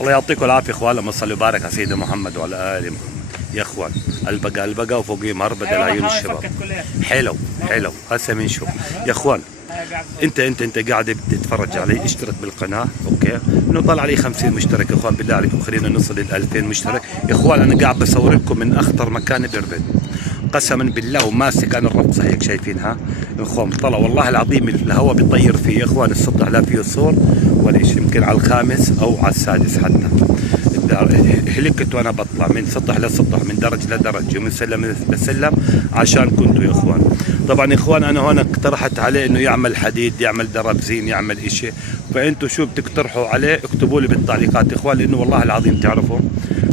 الله يعطيكم العافيه اخوان، لما صلوا وبارك على سيدنا محمد وعلى ال محمد. يا اخوان البقى وفوقيه مربد العيون الشباب. حلو حلو، هسه بنشوف يا اخوان. انت قاعد بتتفرج علي، اشترك بالقناه اوكي، نضل علي 50 مشترك يا اخوان، بالله عليكم خلينا نوصل ل 2000 مشترك يا اخوان. انا قاعد بصور لكم من اخطر مكان بربد قسما بالله، وماسك انا الربصه هيك شايفينها يا اخوان. طلع والله العظيم الهواء بيطير فيه يا اخوان السطح، لا فيه صور ولا شيء، يمكن على الخامس او على السادس حتى. هلكت وانا بطلع من سطح لسطح، من درج لدرج، ومن سلم لسلم عشان كنتوا يا اخوان. طبعا يا اخوان انا هون اقترحت عليه انه يعمل حديد، يعمل درابزين، يعمل اشي. فانتوا شو بتقترحوا عليه اكتبوا لي بالتعليقات يا اخوان، لانه والله العظيم تعرفوا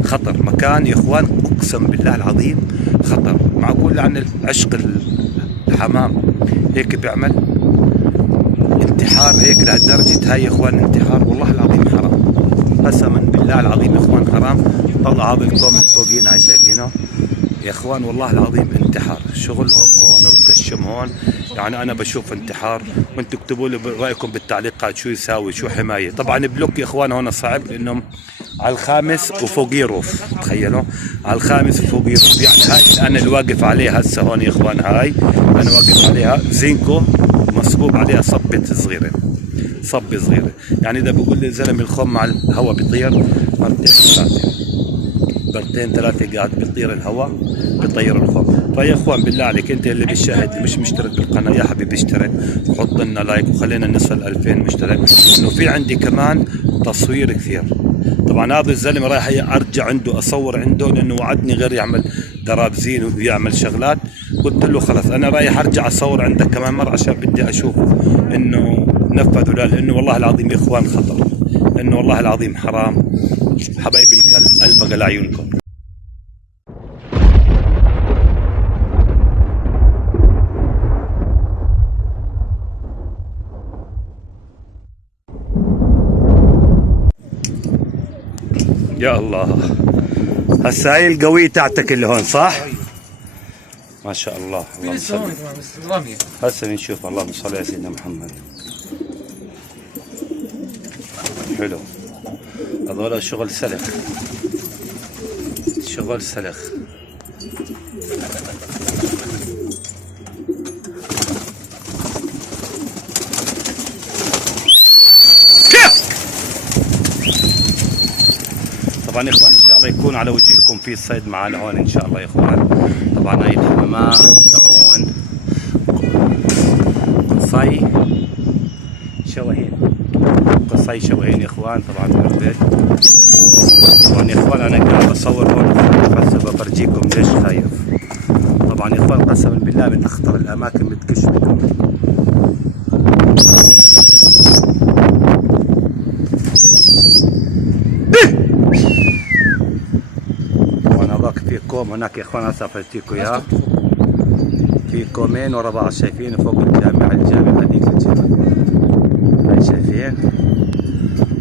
خطر مكان يا اخوان، اقسم بالله العظيم خطر. معقول عن عشق الحمام هيك بيعمل انتحار هيك لهالدرجة هاي يا اخوان؟ انتحار والله العظيم حرام، قسما بالله العظيم يا اخوان حرام. طلع هذا الكوم فوقينا هاي شايفينه يا اخوان، والله العظيم انتحار. شغلهم هون وكشم هون، يعني انا بشوف انتحار. وانتم اكتبوا لي رايكم بالتعليقات، شو يساوي، شو حمايه. طبعا بلوك يا اخوان هون صعب، لانهم على الخامس وفوقيه روف، تخيلوا على الخامس وفوقيه روف. يعني هاي انا اللي واقف عليها هسه هون يا اخوان، هاي انا واقف عليها زينكو مصبوب عليها صبة صغيرة، صبة صغيرة. يعني اذا بقول لي زلمه الخم مع الهواء بيطير مرتين ثلاثة، مرتين ثلاثة قاعد بيطير الهواء، بيطير الخم. فيا اخوان بالله عليك انت اللي بالشاهد اللي مش مشترك بالقناة يا حبيبي اشترك وحط لنا لايك وخلينا نصل 2000 مشترك. انه في عندي كمان تصوير كثير. طبعا هذا الزلمه رايح ارجع عنده اصور عنده، لانه وعدني غير يعمل درابزين ويعمل شغلات. قلت له خلص انا رايح ارجع اصور عندك كمان مره، عشان بدي اشوف انه نفذ ولا، لانه والله العظيم يا اخوان خطر، انه والله العظيم حرام. حبايب القلب البقى لعيونكم. يا الله، هسه هاي القوية تاعتك اللي هون صح؟ ما شاء الله. اللهم صل. هسه بنشوف، اللهم صل على سيدنا محمد. حلو، هذول شغل سلخ، شغل سلخ. طبعا يا اخوان ان شاء الله يكون على وجهكم في صيد معنا هون ان شاء الله يا اخوان. طبعا هاي الحمامات تاعون قصي شواهين، قصي شواهين يا اخوان. طبعا بالبيت. طبعا يا اخوان انا قاعد بصور هون هسه بفرجيكم ليش خايف. طبعا يا اخوان قسما بالله من اخطر الاماكن بتكش بكم. في كوم هناك يا اخوان، هسه فرجيكم اياه. في كومين ورا بعض شايفين فوق الجامع هذيك الجهه هاي شايفين.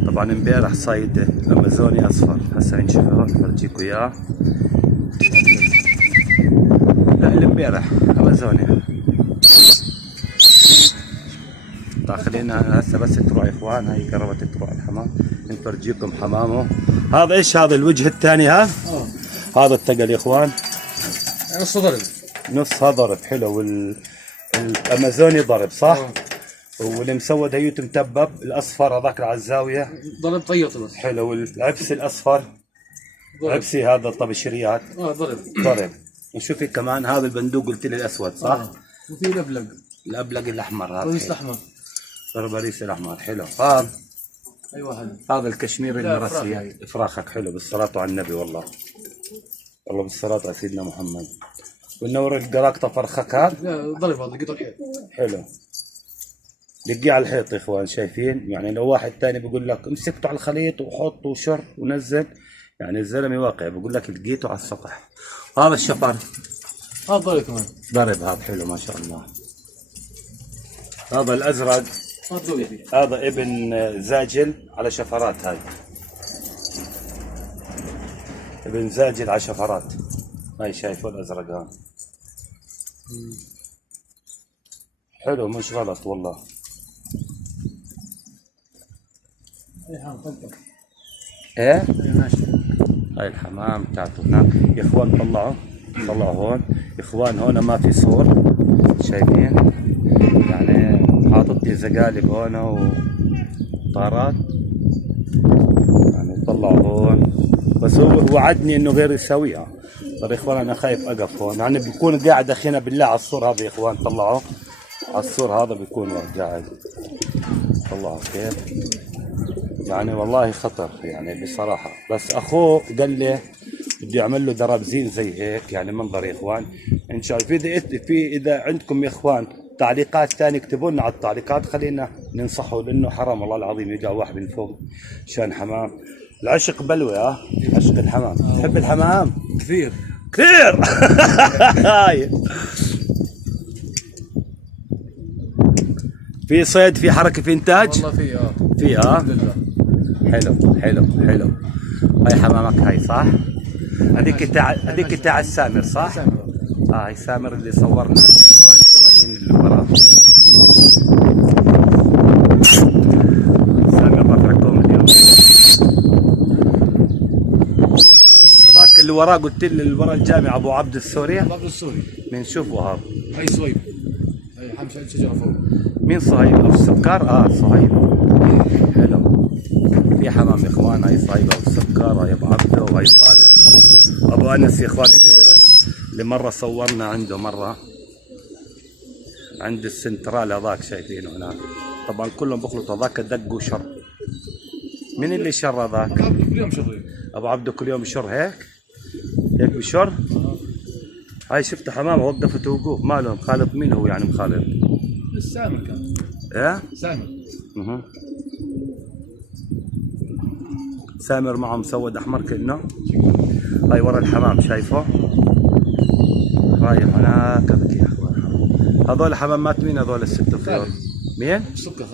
طبعا امبارح صيد امازوني اصفر، هسه نشوفه نفرجيكم اياه. لا امبارح امازوني. طيب خلينا هسه بس تروح يا اخوان، هاي قربت تروح الحمام، نفرجيكم حمامه. هذا ايش هذا الوجه الثاني ها؟ هذا التقل يا اخوان نص ضرب، نصها ضرب. حلو. الامازوني ضرب صح؟ والمسود هيوت متبب. الاصفر هذاك على الزاويه ضرب طيط بس. حلو. والعبسي الاصفر ضرب. عبسي هذا الطبشريات ضرب ضرب. وشوفي كمان هذا البندوق قلت لي الاسود صح؟ وفي الابلق، الابلق الاحمر هذا بريس الاحمر، بريس الاحمر. حلو. ايوه هذا الكشميري المرسي افراخك. حلو بالصلاه على النبي، والله والله بالصلاه على سيدنا محمد. والنور القراقطه فرخك هذا ضرب، هذا لقيته الحيط. حلو. لقيه على الحيط يا اخوان شايفين. يعني لو واحد ثاني بيقول لك امسكته على الخليط وحط وشر ونزل، يعني الزلمه واقع بقول لك لقيته على السطح. هذا الشفر هذا ضرب كمان، ضرب هذا. حلو ما شاء الله. هذا الازرق هذا ابن زاجل على شفرات. هاي ابن زاجل على شفرات. هاي شايفه الازرق هذا حلو مش غلط والله. ايه ماشي. هاي الحمام تاعته هناك يا اخوان. طلعوا هون يا اخوان. هون ما في سور، شايفين؟ يعني حاطط لي زقالب هون وطارات. يعني طلعوا هون، بس هو وعدني انه غير يسويها. طيب يا اخوان انا خايف اقف هون، يعني بيكون قاعد اخينا بالله على السور هذا يا اخوان. طلعوا على السور هذا بيكون قاعد. طلعوا كيف يعني، والله خطر يعني بصراحة. بس أخوه قال لي بدي أعمل له درابزين زي هيك، يعني منظر يا إخوان. إن شاء الله إذا عندكم يا إخوان تعليقات ثانية اكتبوا لنا على التعليقات، خلينا ننصحه، لأنه حرام والله العظيم يقع واحد من فوق شان حمام. العشق بلوى، عشق الحمام. تحب الحمام؟ كثير كثير. هاي في صيد، في حركة، في إنتاج. والله في في الحمد لله. حلو. هاي حمامك هاي صح؟ هذيك تاع السامر صح؟ هاي سامر اللي صورنا اخوان شواهين اللي وراه. سامر رفعكم اليوم. هذاك اللي وراه قلت لي اللي ورا الجامع ابو عبد السوري. ابو عبد السوري. من شوفوا هذا. هاي صهيب. هاي شجره فوق. مين صهيب؟ ابو السكر؟ صهيب. حلو. في حمام يا اخوان. هاي صهيب ابو السكر، هاي ابو عبده، وهاي صالح ابو انس يا اخوان اللي مره صورنا عنده مره عند السنترال هذاك شايفينه هناك. طبعا كلهم بخلطوا، هذاك دق وشر. مين اللي شر هذاك؟ ابو عبده كل يوم شرير. ابو عبده كل يوم يشر هيك بشر. هاي شفت حمامه وقفت وقوف مالهم خالط. مين هو يعني مخالط؟ السامر كان. ايه سامر. سامر معه مسود احمر كأنه. هاي ورا الحمام شايفه؟ رايح هناك. ابكي يا اخوان. هذول حمامات مين هذول الست طيور؟ مين؟ السكر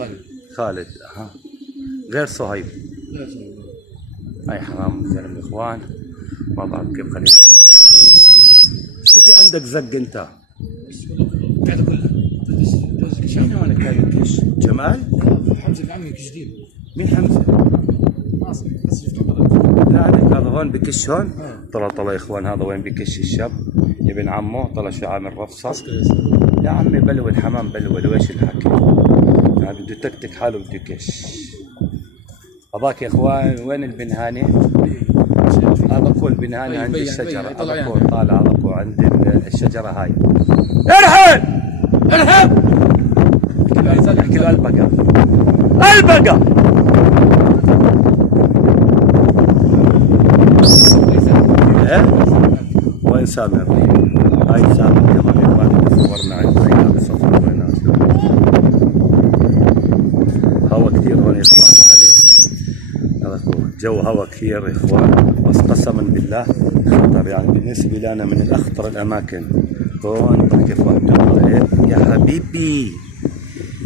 خالد. غير صهيب. لا صهيب. هاي حمام زلمه يا اخوان. ما بعرف كيف خلينا. شوفي عندك زق انت. قاعده كلها. مين هون كان يكش؟ جمال؟ حمزه عمي جديد. مين حمزه؟ ناصر بس لا عليك، هذا هون بكش هون. طلع يا اخوان. هذا وين بكش الشاب ابن عمه. طلع شو عامل رفصه. يا عمي بلوي الحمام بلوي. ويش الحكي يعني؟ بده يتكتك حاله بده يكش. هذاك يا اخوان وين البنهاني؟ هذا كل بنهاني عند الشجره. هذا كل طالع هذا كل عند الشجره هاي. ارحب كيلو البقى. وين سامر؟ هاي سامر كمان يا اخوان صورنا عنده. صورنا هوا كثير هون يا اخوان. جو هوا كثير يا اخوان، بس قسما بالله خطر يعني بالنسبه لنا من الاخطر الاماكن. هون كيف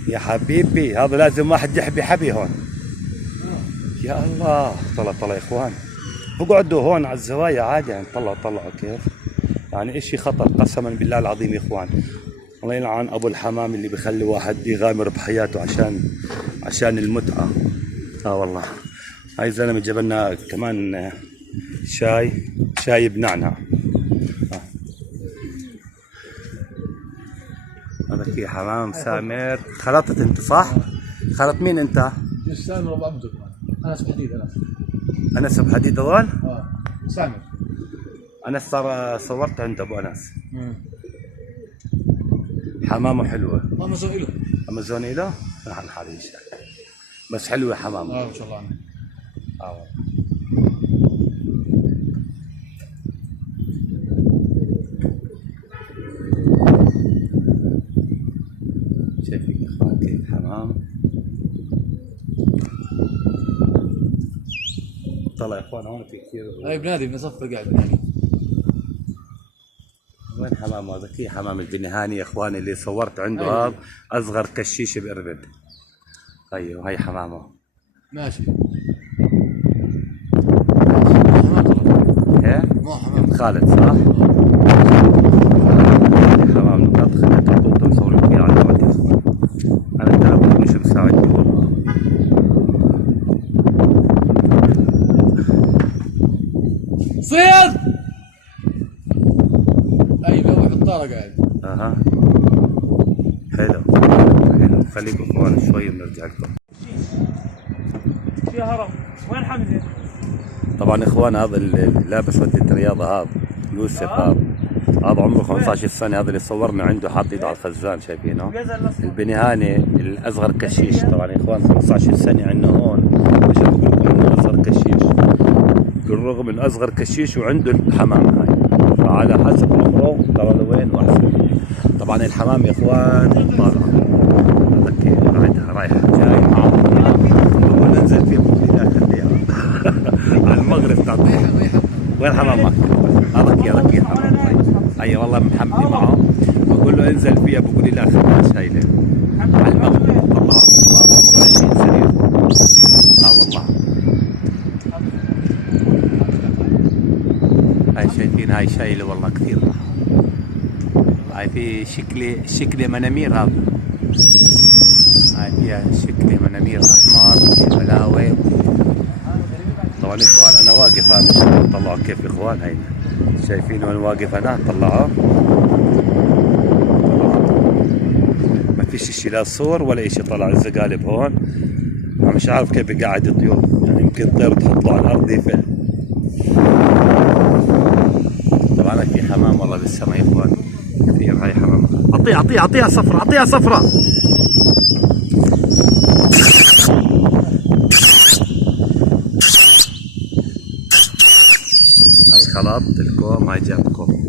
يا حبيبي هذا لازم واحد يحبي حبي هون. يا الله. طلع يا اخوان. بقعدوا هون على الزوايا عادي يعني. طلعوا كيف يعني. اشي خطر قسما بالله العظيم يا اخوان. الله يلعن ابو الحمام اللي بخلي واحد يغامر بحياته عشان المتعه. والله. هاي الزلمه جاب لنا كمان شاي بنعنع. هذا كي حمام سامر. خلطت انت صح؟ خلط مين انت؟ مش سامر ابو عبده. انس بحديد. انس بحديد هذول؟ سامر. انس صورت عند ابو انس. حمامه حلوه. امازوني له؟ نحن حالي بس حلوه حمامه. ما شاء الله. شايفين يا اخوان كيف حمام. طلع يا اخوان هون في كثير. هاي بنادي بنصفى قاعد بنادي. وين حمام هذا؟ كي حمام البنهاني يا اخوان اللي صورت عنده. هذا اصغر كشيش باربد. ايوه هاي حمامه. ماشي. مو حمام خالد صح؟ حمام نطخ خليته نصور فيه على الوقت يا اخوان. انا التلفون مش مساعدني والله. ورا قاعد. اها حلو حلو. خليكم اخوان شوي ونرجع لكم. في هرم. وين حمزه؟ طبعا اخوان هذا اللي لابس ودة الرياضة هذا يوسف هذا عمره 15 سنة. هذا اللي صورنا عنده حاط ايده على الخزان شايفينه. البنيهاني الاصغر كشيش. طبعا يا اخوان 15 سنة عندنا هون عشان بقول لكم انه اصغر كشيش. بالرغم من اصغر كشيش وعنده الحمام هاي. فعلى حسب عمره ترى لوين واحسن. طبعا الحمام يا اخوان طالع. هذاك رايح جاي معه. بقول ننزل فيه لا خليها على المغرب تعطيه. وين حمامك؟ هذاك الحمام. اي والله محمدي معه. بقول له انزل فيها بقول لي لا خليها شايله. على المغرب طلع بابا عمره 20 سنه. والله هاي شايفين هاي شايله والله كثير. هاي في شكل منامير. هذا هاي فيها شكل منامير احمر في بلاوي. طبعا اخوان انا واقف هذا طلعوا كيف اخوان. هاي شايفين وين واقف انا طلعوا. ما فيش اشي لا صور ولا اشي. طلع الزقالب هون. انا مش عارف كيف يقعد الطيور. يعني يمكن طير تحطه على الارض يفل. طبعا في حمام والله بالسما يا اخوان كثير. هاي حمام. اعطيها صفرة. اعطيها صفرة. هاي خلاط الكوم. هاي جاب كوم.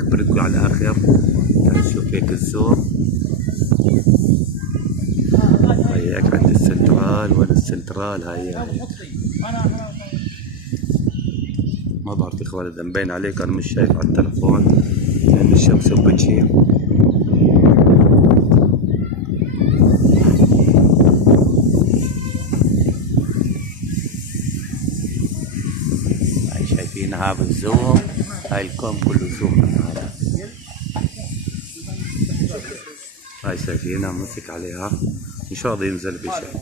كبرته على الاخر. نشوف هيك الزوم. هاي هيك عند السنترال. وين السنترال؟ هاي ما بعرف اخوان اذا مبين عليك. انا مش شايف على التلفون لان الشمس بوجهي. هاي شايفين هذا الزوم. هاي الكوم كله زوم. هاي شايفينها مسك عليها مش راضي ينزل بشيء.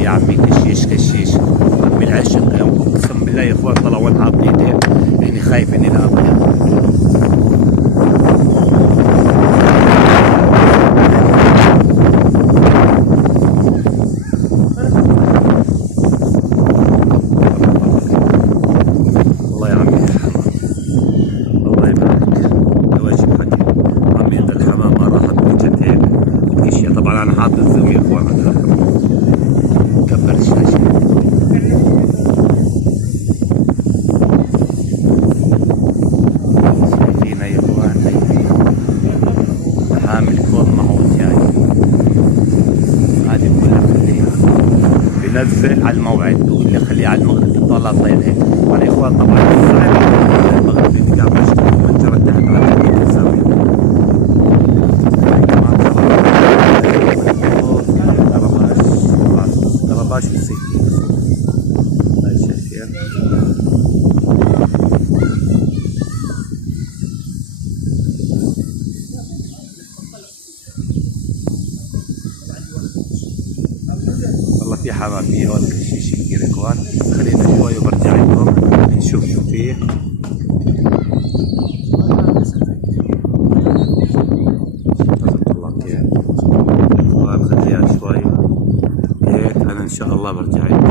يا عمي كشيش عمي العشق. اقسم بالله يا اخوان طلع وين حاط ايديه. يعني خايف اني لا اضيع. والله يا عمي الله يبارك. واجب حكي عمي عند الحمام ما راحت وجهتين اشياء. طبعا انا حاطط الزوم يا اخوان على الاخر. كبر الشاشة. شايفين يا اخوان. شايفين حامل كوم معه جاي. هذه كلها خليها بنزل على الموعد. واللي خليها على المغرب تطلع طيب هيك. وانا يا اخوان طبعا المغرب قاعد بشتغل منجرة تحت على الزاوية. كرباش السكين. هاي شايفين. والله في حمام فيه هون كشيش كثير يا اخوان. خلينا شوي وبرجع لكم نشوف شو فيه. خليها شوي هيك. انا ان شاء الله برجع لكم.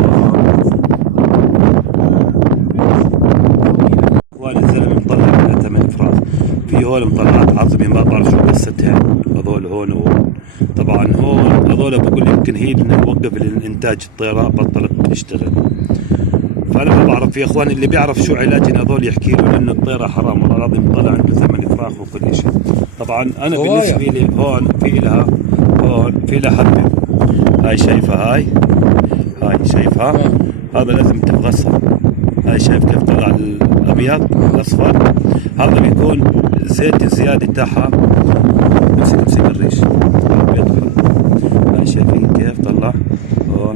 اخوان الزلمه مطلع 8 افراد. في هون مطلعات عظمي ما بعرف شو قصتها. هذول هون وهون. طبعا هون هذول بقول يمكن هي نوقف الانتاج. الطيران بطلت تشتغل. فانا ما بعرف يا اخوان. اللي بيعرف شو علاج هذول يحكي له لانه الطيره حرام والله العظيم. طلع عنده 8 فراخ وكل شيء. طبعا انا بالنسبه لي هون في لها حبه. هاي شايفها. هاي شايفها. هذا لازم تفغصها. هاي شايف كيف طلع الابيض الاصفر. هذا بيكون زيت الزياده تاعها. امسك الريش ابيض. هاي شايفين كيف طلع هون.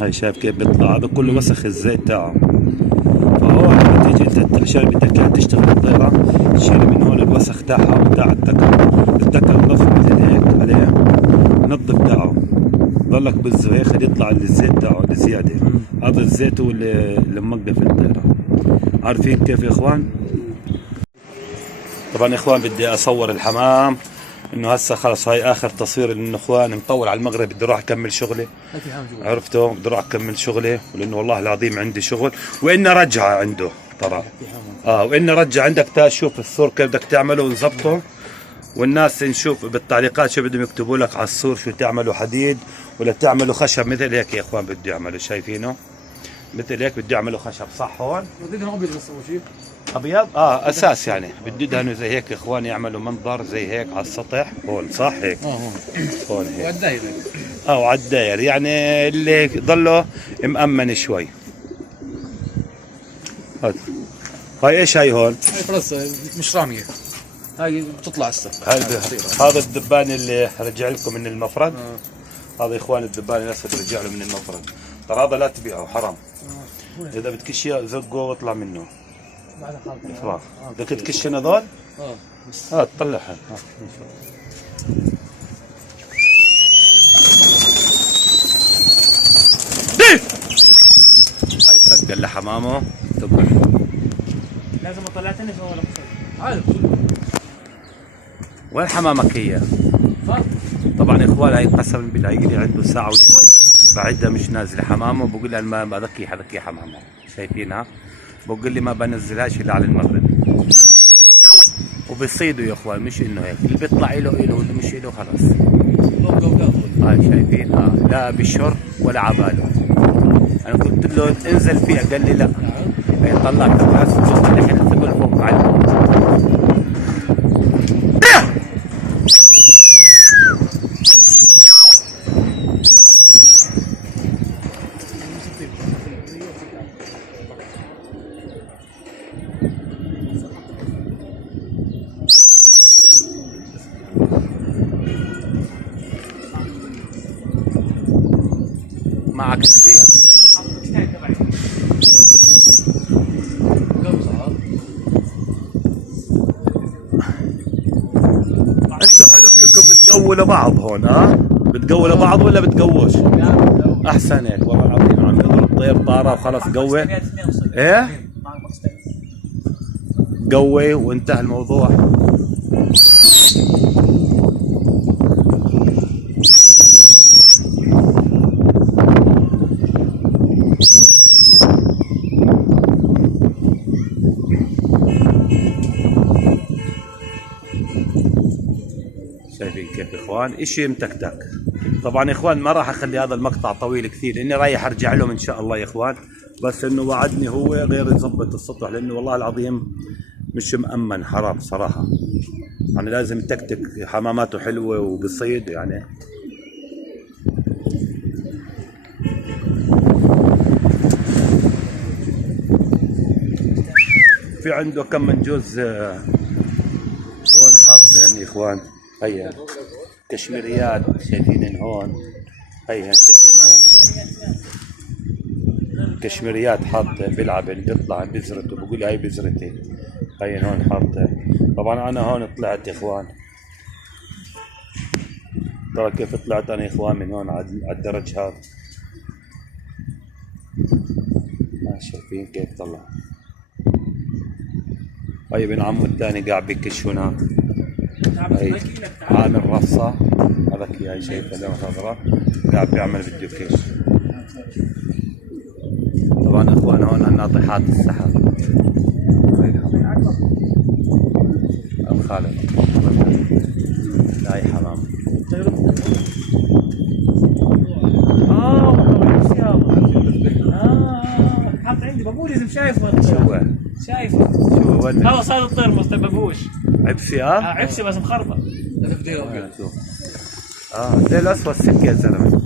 هاي شايف كيف بيطلع. هذا كله وسخ الزيت تاعه. فهون لما تيجي انت عشان بدك اياها تشتغل الطيرة تشيل من هون الوسخ تاعها وتاع الدكر نظف مثل هيك عليه، نظف تاعه ضلك بزه هيك خلي يطلع الزيت تاعه الزيادة. هذا الزيت هو اللي منقف الطيرة. عارفين كيف يا اخوان؟ طبعا يا اخوان بدي اصور الحمام انه هسه خلص هاي اخر تصوير لانه اخوان مطول على المغرب بدي اروح اكمل شغلي. عرفتوا بدي اروح اكمل شغلي لانه والله العظيم عندي شغل وإن رجعه عنده ترى. وإن رجع عندك تشوف السور كيف بدك تعمله ونظبطه، والناس نشوف بالتعليقات شو بدهم يكتبوا لك على السور، شو تعملوا حديد ولا تعملوا خشب مثل هيك يا اخوان بده يعملوا. شايفينه مثل هيك بده يعملوا خشب صح هون؟ بدنا ابيض بس اول شيء ابيض اساس يعني بده يدهنوا زي هيك يا اخوان، يعملوا منظر زي هيك على السطح هون صح هيك؟ هون هيك وعلى الداير وعلى الداير يعني اللي ضله مأمن شوي. هاي ايش هاي هون؟ هاي فرصة مش رامية، هاي بتطلع هسه. هذا الدبان اللي رجع لكم من المفرد. هذا يا اخوان الدبان اللي هسه رجع له من المفرد. ترى هذا لا تبيعه حرام. اذا بدكش اياه زقه واطلع منه. فراغ بدك تكشن هذول؟ تطلعها. هاي سجل لحمامه تبقى لازم اطلع تنس ولا عارف وين حمامك هي؟ طبعا يا اخوان هاي قسما بالله لي عنده ساعه وشوي بعدها مش نازله حمامه، بقول لها ما ذكي حمامه. شايفينها؟ بقول لي ما بنزلهاش الا على المغرب. وبيصيدوا يا اخوان مش انه هيك، اللي بيطلع له واللي مش له خلاص. هاي شايفين لا بالشر ولا عباله. انا قلت له انزل فيها قال لي لا. هي طلعت الراس الحين تقول فوق على معك كثير. انتوا حلو فيكم بتقولوا بعض هون بتقولوا بعض ولا بتقوش؟ احسن هيك والله العظيم عم يضرب طير طاره وخلص قوي. ايه؟ قوي وانتهى الموضوع. شايفين كيف يا اخوان؟ اشي متكتك. طبعا يا اخوان ما راح اخلي هذا المقطع طويل كثير لاني رايح ارجع لهم ان شاء الله يا اخوان، بس انه وعدني هو غير يظبط السطح لانه والله العظيم مش مأمن حرام صراحة. يعني لازم يتكتك، حماماته حلوة وبصيد يعني. في عنده كم من جوز هون حاطين يا اخوان. هيا كشميريات شايفين هون. هيا شايفين هون كشميريات حاطين بيلعبن بيطلع بذرته بقول هاي بذرتي. هي هون حاطين. طبعا انا هون طلعت يا اخوان، ترى كيف طلعت انا يا اخوان من هون على الدرج هذا. شايفين كيف طلع. هاي ابن عمو الثاني قاعد بكش هناك. هاي عامل رصة هذاك هاي شايفه لون خضراء قاعد بيعمل فيديو كيش. طبعا اخوان هون ناطحات السحاب. الخالد هاي حمام. حط عندي بابوش لازم شايفه. شايفه شو وين؟ خلص هذا الطير بابوش عبسي عبسي بس مخربط. ديل اسود سكه يا زلمه.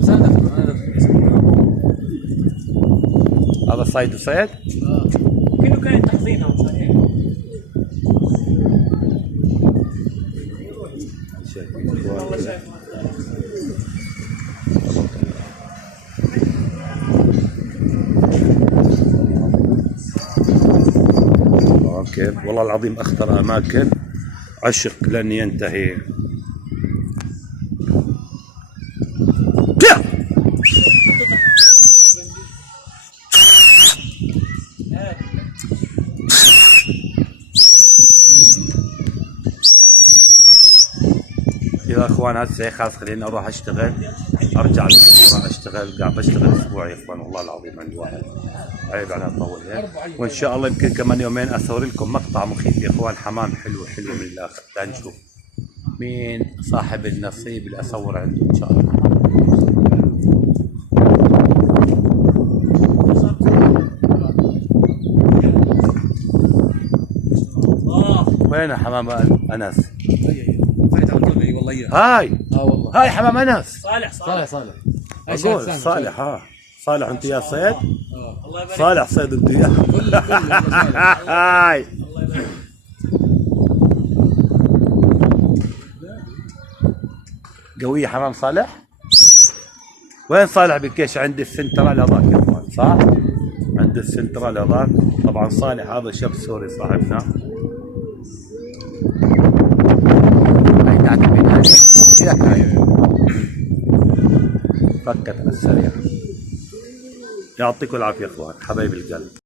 هذا صيد وصيد؟ كأنه كان تحضير او اماكن، والله العظيم اخطر اماكن، عشق لن ينتهي. يا اخوان هسه خلاص خليني اروح اشتغل، ارجع الاسبوع اشتغل، قاعد بشتغل اسبوع يا اخوان والله العظيم عند واحد، عيب على اطول هيك. وان شاء الله يمكن كمان يومين اصور لكم مقطع مخيف يا اخوان، حمام حلو حلو من الاخر، تعال نشوف مين صاحب النصيب اللي اصور عنده ان شاء الله. وين حمام انس؟ فايت على طول والله اياه. هاي والله هاي حمام انس. صالح صالح اقول صالح. صالح انت يا صيد؟ الله يبارك. صالح صيد انت يا هاي. الله يبارك. قوية حمام صالح؟ وين صالح بكيش؟ عند السنترال هذاك يا اخوان، صح؟ عند السنترال هذاك، طبعا صالح هذا شاب سوري صاحبنا. هاي تعتمد هاي فكت على السريع. يعطيكم العافية اخوان حبايب القلب.